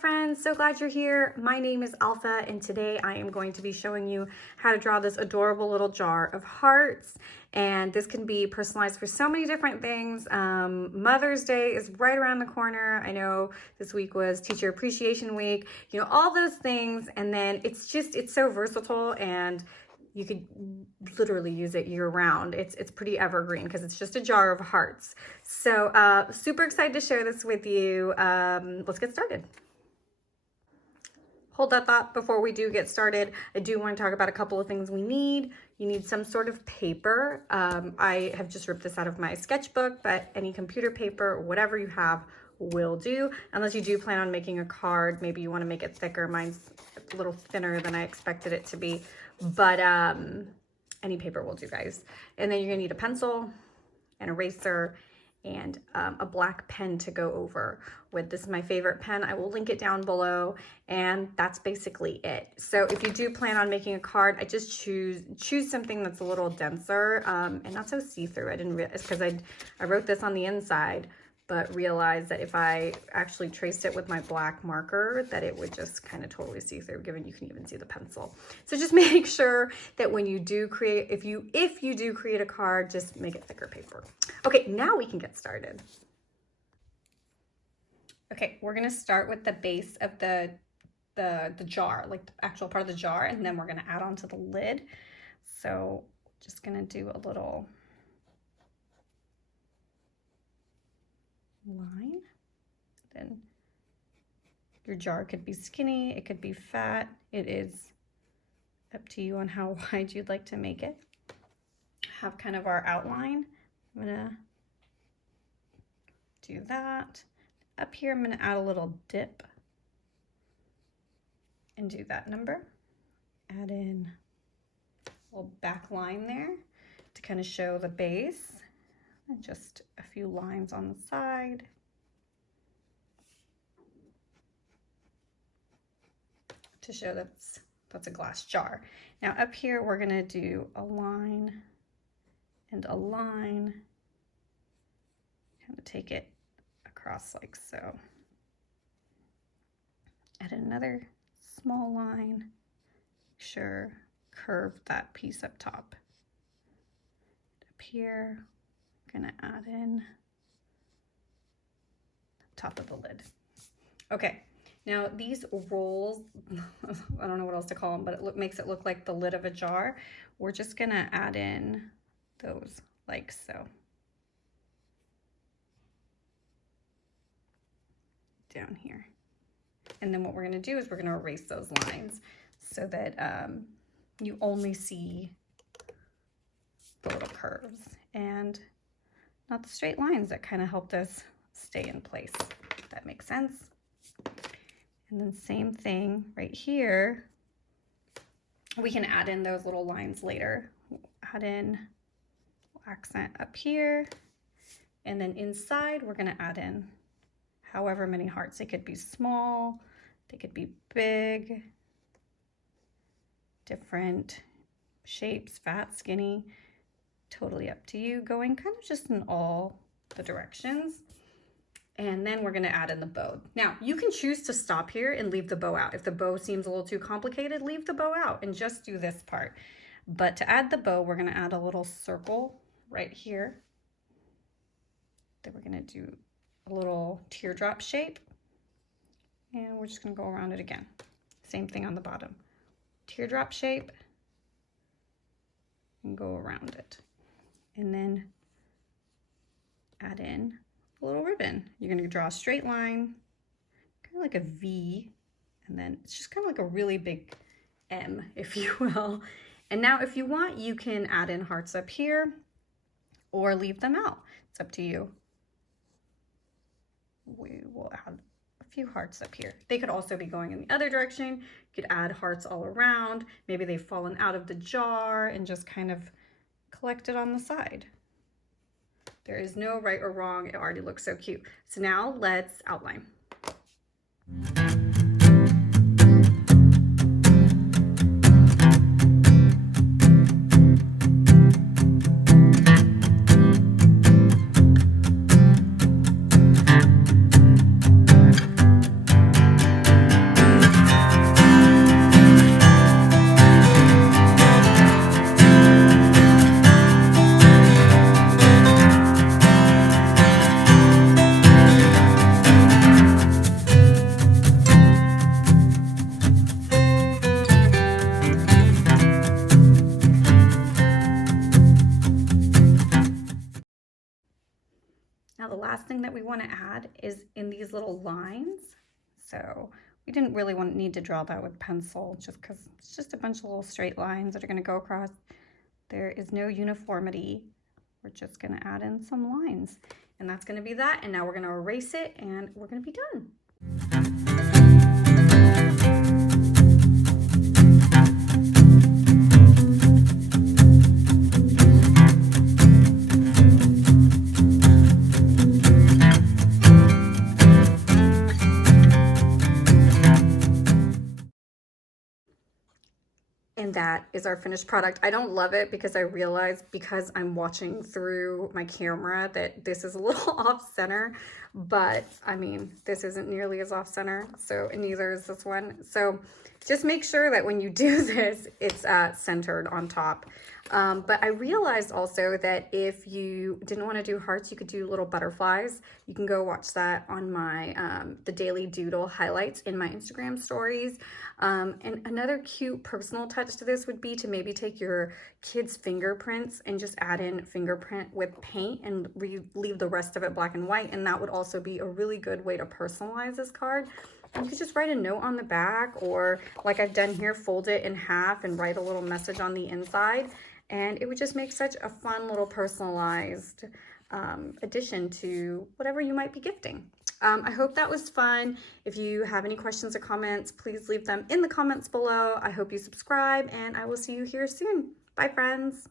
friends, so glad you're here. My name is Alpha and today I am going to be showing you how to draw this adorable little jar of hearts, and this can be personalized for so many different things. Mother's Day is right around the corner. I know this week was Teacher Appreciation Week, you know, all those things, and then it's so versatile and you could literally use it year round. It's pretty evergreen because it's just a jar of hearts. So super excited to share this with you. Let's get started. Hold that thought before we do get started. I do want to talk about a couple of things we need. You need some sort of paper. I have just ripped this out of my sketchbook, but any computer paper or whatever you have will do, unless you do plan on making a card. Maybe you want to make it thicker. Mine's a little thinner than I expected it to be, but any paper will do, guys. And then you're gonna need a pencil, an eraser, and a black pen to go over with. This is my favorite pen. I will link it down below, and that's basically it. So if you do plan on making a card, I just choose something that's a little denser and not so see-through. I didn't realize, because I wrote this on the inside, but realized that if I actually traced it with my black marker, that it would just kind of totally see through, given you can even see the pencil. So just make sure that when you do create, if you do create a card, just make it thicker paper. Okay, now we can get started. Okay, we're gonna start with the base of the jar, like the actual part of the jar, and then we're gonna add on to the lid. So just gonna do a little line. Then your jar could be skinny, it could be fat. It is up to you on how wide you'd like to make it. Have kind of our outline. I'm gonna do that. Up here, I'm gonna add a little dip and do that number. Add in a little back line there to kind of show the base. And just a few lines on the side. To show that's a glass jar. Now up here, we're gonna do a line and a line. Kind of take it across like so. Add another small line. Sure, curve that piece up top. Up here, gonna add in the top of the lid. Okay, now these rolls, I don't know what else to call them, but it makes it look like the lid of a jar. We're just gonna add in those like so. Down here. And then what we're gonna do is we're gonna erase those lines so that you only see the little curves and not the straight lines that kind of helped us stay in place, if that makes sense. And then same thing right here. We can add in those little lines later. Add in accent up here. And then inside, we're gonna add in however many hearts. They could be small, they could be big, different shapes, fat, skinny. Totally up to you, going kind of just in all the directions. And then we're gonna add in the bow. Now, you can choose to stop here and leave the bow out. If the bow seems a little too complicated, leave the bow out and just do this part. But to add the bow, we're gonna add a little circle right here. Then we're gonna do a little teardrop shape. And we're just gonna go around it again. Same thing on the bottom. Teardrop shape and go around it. And then add in a little ribbon. You're gonna draw a straight line, kind of like a V, and then it's just kind of like a really big M, if you will. And now if you want, you can add in hearts up here or leave them out. It's up to you. We will add a few hearts up here. They could also be going in the other direction. You could add hearts all around. Maybe they've fallen out of the jar and just kind of collected on the side. There is no right or wrong. It already looks so cute. So now let's outline. last thing that we want to add is in these little lines. So we didn't really need to draw that with pencil just because it's just a bunch of little straight lines that are going to go across. There is no uniformity. We're just going to add in some lines, and that's going to be that. And now we're going to erase it and we're going to be done. And that is our finished product. I don't love it because I realize, because I'm watching through my camera, that this is a little off center, but I mean, this isn't nearly as off center, so, and neither is this one. So just make sure that when you do this, it's centered on top. But I realized also that if you didn't want to do hearts, you could do little butterflies. You can go watch that on my the Daily Doodle highlights in my Instagram stories. And another cute personal touch to this would be to maybe take your kids' fingerprints and just add in fingerprint with paint and leave the rest of it black and white. And that would also be a really good way to personalize this card. And you could just write a note on the back, or like I've done here, fold it in half and write a little message on the inside. And it would just make such a fun little personalized addition to whatever you might be gifting. I hope that was fun. If you have any questions or comments, please leave them in the comments below. I hope you subscribe, and I will see you here soon. Bye, friends.